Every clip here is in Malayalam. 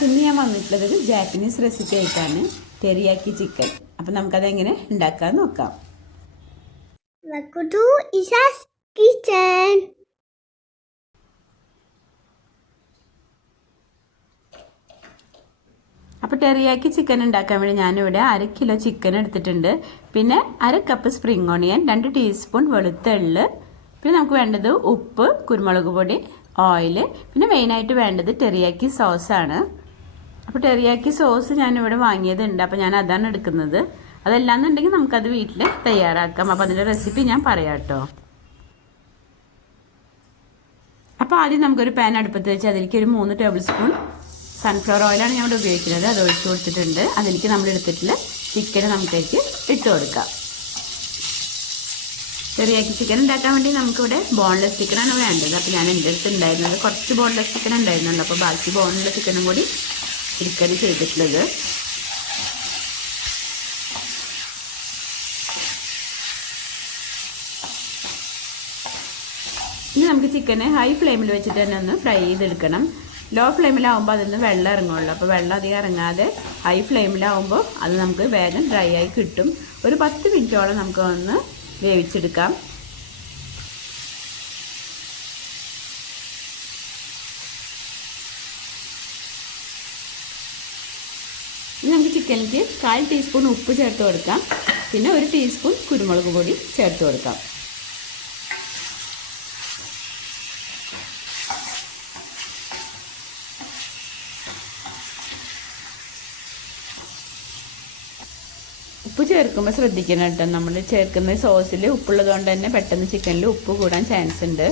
അപ്പം ഇന്ന് ഞാൻ വന്നിട്ടുള്ളത് ജാപ്പനീസ് റെസിപ്പി ആയിട്ടാണ്, ടെറിയാക്കി ചിക്കൻ. അപ്പം നമുക്കതെങ്ങനെ ഉണ്ടാക്കാൻ നോക്കാം. Welcome to Isha's Kitchen. അപ്പോൾ ടെറിയാക്കി ചിക്കൻ ഉണ്ടാക്കാൻ വേണ്ടി ഞാനിവിടെ 1 കിലോ ചിക്കൻ എടുത്തിട്ടുണ്ട്. പിന്നെ 1 കപ്പ് സ്പ്രിംഗ് ഓണിയൻ, 2 ടീസ്പൂൺ വെളുത്ത എള്ള്, പിന്നെ നമുക്ക് വേണ്ടത് ഉപ്പ്, കുരുമുളക് പൊടി, ഓയിൽ, പിന്നെ മെയിനായിട്ട് വേണ്ടത് ടെറിയാക്കി സോസാണ്. അപ്പോൾ ടെറിയാക്കി സോസ് ഞാനിവിടെ വാങ്ങിയതുണ്ട്, അപ്പോൾ ഞാൻ അതാണ് എടുക്കുന്നത്. അതല്ലാന്നുണ്ടെങ്കിൽ നമുക്കത് വീട്ടിൽ തയ്യാറാക്കാം. അപ്പോൾ അതിൻ്റെ റെസിപ്പി ഞാൻ പറയാം കേട്ടോ. അപ്പോൾ ആദ്യം നമുക്കൊരു പാൻ അടുപ്പത്ത് വെച്ച് അതിലേക്ക് ഒരു 3 ടേബിൾ സ്പൂൺ സൺഫ്ലവർ ഓയിലാണ് ഞാൻ ഇവിടെ ഉപയോഗിക്കുന്നത്. അത് ഒഴിച്ചു കൊടുത്തിട്ടുണ്ട്. അതിലേക്ക് നമ്മൾ എടുത്തിട്ടുള്ള ചിക്കൻ നമുക്കേക്ക് ഇട്ട് കൊടുക്കാം. ടെറിയാക്കി ചിക്കൻ ഉണ്ടാക്കാൻ വേണ്ടി നമുക്കിവിടെ ബോൺലെസ് ചിക്കനാണ് വേണ്ടത്. അപ്പോൾ ഞാൻ എൻ്റെ അടുത്ത് ഉണ്ടായിരുന്നത് കുറച്ച് ബോൺലെസ് ചിക്കൻ ഉണ്ടായിരുന്നുള്ളൂ. അപ്പോൾ ബാക്കി ബോണുള്ള ചിക്കനും കൂടി എടുക്കാൻ ചെയ്തിട്ടുള്ളത്. ഇനി നമുക്ക് ചിക്കനെ ഹൈ ഫ്ലെയിമിൽ വെച്ചിട്ട് തന്നെ ഒന്ന് ഫ്രൈ ചെയ്തെടുക്കണം. ലോ ഫ്ലെയിമിലാവുമ്പോൾ അതിൽ നിന്ന് വെള്ളം ഇറങ്ങുള്ളൂ. അപ്പോൾ വെള്ളം അധികം ഇറങ്ങാതെ ഹൈ ഫ്ലെയിമിലാവുമ്പോൾ അത് നമുക്ക് വേഗം ഡ്രൈ ആയി കിട്ടും. ഒരു 10 മിനിറ്റോളം നമുക്ക് ഒന്ന് വേവിച്ചെടുക്കാം. ഇനി നമുക്ക് ചിക്കനിലേക്ക് 1/4 ടീസ്പൂൺ ഉപ്പ് ചേർത്ത് കൊടുക്കാം. പിന്നെ 1 ടീസ്പൂൺ കുരുമുളക് പൊടി ചേർത്ത് കൊടുക്കാം. ഉപ്പ് ചേർക്കുമ്പോൾ ശ്രദ്ധിക്കണം കേട്ടോ. നമ്മൾ ചേർക്കുന്ന സോസിൽ ഉപ്പുള്ളത് കൊണ്ട് തന്നെ പെട്ടെന്ന് ചിക്കനിൽ ഉപ്പ് കൂടാൻ ചാൻസ് ഉണ്ട്.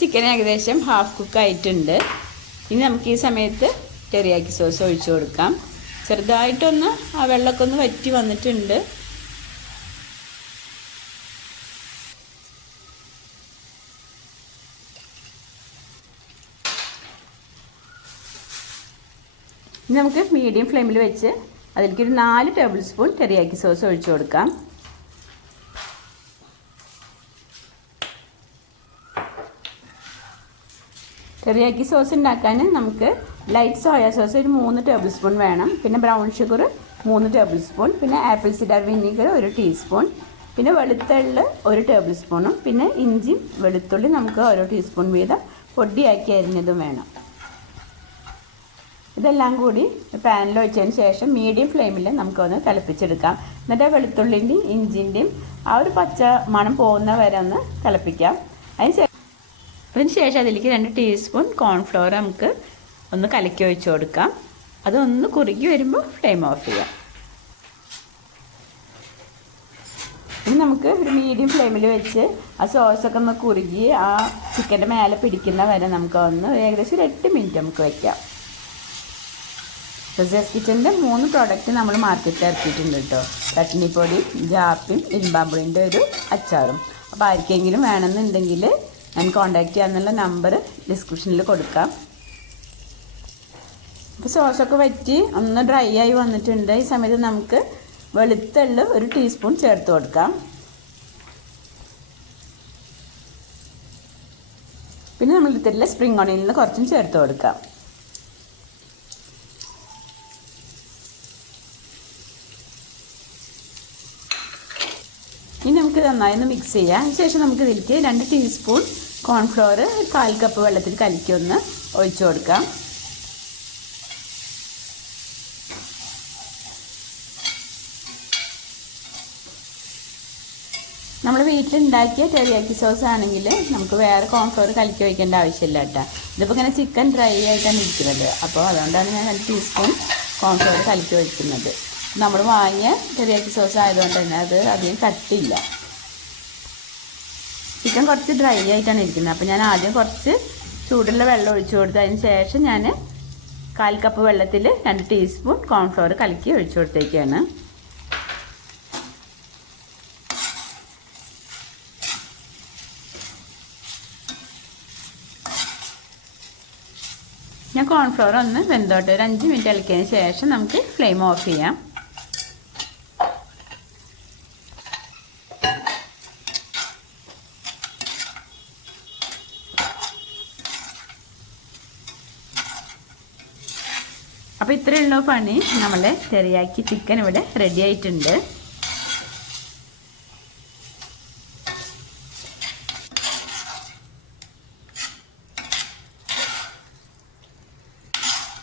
ചിക്കൻ ഏകദേശം ഹാഫ് കുക്ക് ആയിട്ടുണ്ട്. ഇനി നമുക്ക് ഈ സമയത്ത് ടെറിയാക്കി സോസ് ഒഴിച്ചു കൊടുക്കാം. ചെറുതായിട്ടൊന്ന് ആ വെള്ളമൊക്കെ ഒന്ന് വറ്റി വന്നിട്ടുണ്ട്. ഇനി നമുക്ക് മീഡിയം ഫ്ലെയിമിൽ വെച്ച് അതിലേക്ക് ഒരു 4 ടേബിൾ സ്പൂൺ ടെറിയാക്കി സോസ് ഒഴിച്ചു കൊടുക്കാം. ടെറിയാക്കി സോസ് ഉണ്ടാക്കാൻ നമുക്ക് ലൈറ്റ് സോയ സോസ് ഒരു 3 ടേബിൾ സ്പൂൺ വേണം. പിന്നെ ബ്രൗൺ ഷുഗർ 3 ടേബിൾ സ്പൂൺ, പിന്നെ ആപ്പിൾ സിഡർ വിനീഗർ 1 ടീസ്പൂൺ, പിന്നെ വെളുത്തുള്ളി 1 ടേബിൾ സ്പൂണും, പിന്നെ ഇഞ്ചിയും വെളുത്തുള്ളി നമുക്ക് ഓരോ ടീസ്പൂൺ വീതം പൊടിയാക്കി അരിഞ്ഞതും വേണം. ഇതെല്ലാം കൂടി പാനിൽ ഒഴിച്ചതിന് ശേഷം മീഡിയം ഫ്ലെയിമിൽ നമുക്കൊന്ന് തിളപ്പിച്ചെടുക്കാം. എന്നിട്ട് വെളുത്തുള്ളിൻ്റെയും ഇഞ്ചിൻ്റെയും ആ ഒരു പച്ച മണം പോകുന്ന വരെ ഒന്ന് തിളപ്പിക്കാം. അതിന് ശേഷം അതിലേക്ക് 2 ടീസ്പൂൺ കോൺഫ്ലവർ നമുക്ക് ഒന്ന് കലക്കി ഒഴിച്ച് കൊടുക്കാം. അതൊന്ന് കുറുകി വരുമ്പോൾ ഫ്ലെയിം ഓഫ് ചെയ്യാം. ഇനി നമുക്ക് ഒരു മീഡിയം ഫ്ലെയിമിൽ വെച്ച് ആ സോസൊക്കെ ഒന്ന് കുറുകി ആ ചിക്കൻ്റെ മേലെ പിടിക്കുന്ന വരെ നമുക്ക് ഒന്ന് ഏകദേശം ഒരു 8 മിനിറ്റ് നമുക്ക് വയ്ക്കാം. ഇഷാസ് കിച്ചൻ്റെ 3 പ്രോഡക്റ്റ് നമ്മൾ മാർക്കറ്റിൽ ഇറക്കിയിട്ടുണ്ട് കേട്ടോ. ചട്നിപ്പൊടി, ജാപ്പിയും ഇരുമ്പാമ്പുളിൻ്റെ ഒരു അച്ചാറും. അപ്പോൾ ആർക്കെങ്കിലും വേണമെന്നുണ്ടെങ്കിൽ ഞാൻ കോൺടാക്റ്റ് ചെയ്യാനുള്ള നമ്പർ ഡിസ്ക്രിപ്ഷനിൽ കൊടുക്കാം. അപ്പോൾ സോസൊക്കെ വറ്റി ഒന്ന് ഡ്രൈ ആയി വന്നിട്ടുണ്ട്. ഈ സമയത്ത് നമുക്ക് വെളുത്തുള്ളി 1 ടീസ്പൂൺ ചേർത്ത് കൊടുക്കാം. പിന്നെ നമ്മൾ എടുത്തിട്ടുള്ള സ്പ്രിംഗ് ഓണിയനിൽ നിന്ന് കുറച്ചും ചേർത്ത് കൊടുക്കാം. ഇനി നമുക്ക് നന്നായി ഒന്ന് മിക്സ് ചെയ്യാം. അതിനുശേഷം നമുക്ക് ഇതിലേക്ക് 2 ടീസ്പൂൺ കോൺഫ്ലവർ 1/4 കപ്പ് വെള്ളത്തിൽ കലക്കി ഒന്ന് ഒഴിച്ചു കൊടുക്കാം. നമ്മൾ വീട്ടിലുണ്ടാക്കിയ ടെറിയാക്കി സോസ് ആണെങ്കിൽ നമുക്ക് വേറെ കോൺഫ്ലവർ കലക്കി വയ്ക്കേണ്ട ആവശ്യമില്ല കേട്ടോ. ഇതിപ്പോൾ ഇങ്ങനെ ചിക്കൻ ഡ്രൈ ആയിട്ടാണ് ഇരിക്കുന്നത്. അപ്പോൾ അതുകൊണ്ടാണ് ഞാൻ 2 ടീസ്പൂൺ കോൺഫ്ലവർ കലക്കി വയ്ക്കുന്നത്. നമ്മൾ വാങ്ങിയ ടെറിയാക്കി സോസ് ആയതുകൊണ്ട് തന്നെ അത് അധികം കട്ടിയില്ല. ചിക്കൻ കുറച്ച് ഡ്രൈ ആയിട്ടാണ് ഇരിക്കുന്നത്. അപ്പോൾ ഞാൻ ആദ്യം കുറച്ച് ചൂടുള്ള വെള്ളം ഒഴിച്ചു കൊടുത്ത് അതിന് ശേഷം ഞാൻ 1/4 കപ്പ് വെള്ളത്തിൽ 2 ടീസ്പൂൺ കോൺഫ്ലവർ കലക്കി ഒഴിച്ചു കൊടുത്തേക്കാണ്. ഞാൻ കോൺഫ്ലവർ ഒന്ന് വെന്തോട്ടെ. ഒരു 5 മിനിറ്റ് ഇളക്കിയതിന് ശേഷം നമുക്ക് ഫ്ലെയിം ഓഫ് ചെയ്യാം. അപ്പോൾ ഇത്രയുള്ള പണി. നമ്മളെ ടെറിയാക്കി ചിക്കൻ ഇവിടെ റെഡി ആയിട്ടുണ്ട്.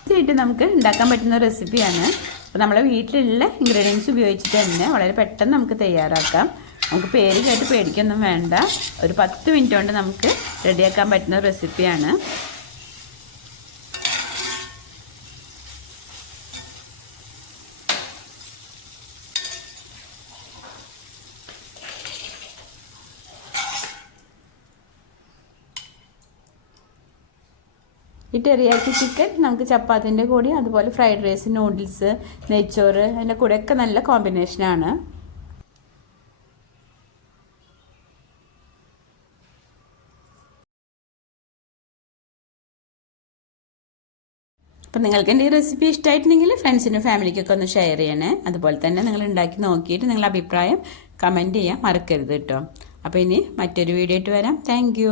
ഈസിയായിട്ട് നമുക്ക് ഉണ്ടാക്കാൻ പറ്റുന്ന റെസിപ്പിയാണ്. അപ്പോൾ നമ്മളെ വീട്ടിലുള്ള ഇൻഗ്രീഡിയൻസ് ഉപയോഗിച്ചിട്ട് തന്നെ വളരെ പെട്ടെന്ന് നമുക്ക് തയ്യാറാക്കാം. നമുക്ക് പേര് കേട്ട് പേടിക്കൊന്നും വേണ്ട. ഒരു 10 മിനിറ്റ് കൊണ്ട് നമുക്ക് റെഡിയാക്കാൻ പറ്റുന്ന റെസിപ്പിയാണ്. ഈ ടെറിയാക്കി ചിക്കൻ നമുക്ക് ചപ്പാത്തിൻ്റെ കൂടെ, അതുപോലെ ഫ്രൈഡ് റൈസ്, നൂഡിൽസ്, നെയ്ച്ചോറ്, അതിൻ്റെ കൂടെയൊക്കെ നല്ല കോമ്പിനേഷനാണ്. അപ്പം നിങ്ങൾക്ക് എൻ്റെ ഈ റെസിപ്പി ഇഷ്ടമായിട്ടുണ്ടെങ്കിൽ ഫ്രണ്ട്സിനും ഫാമിലിക്കൊക്കെ ഒന്ന് ഷെയർ ചെയ്യണേ. അതുപോലെ തന്നെ നിങ്ങൾ ഉണ്ടാക്കി നോക്കിയിട്ട് നിങ്ങളുടെ അഭിപ്രായം കമൻറ്റ് ചെയ്യാൻ മറക്കരുത് കേട്ടോ. അപ്പോൾ ഇനി മറ്റൊരു വീഡിയോ ആയിട്ട് വരാം. താങ്ക്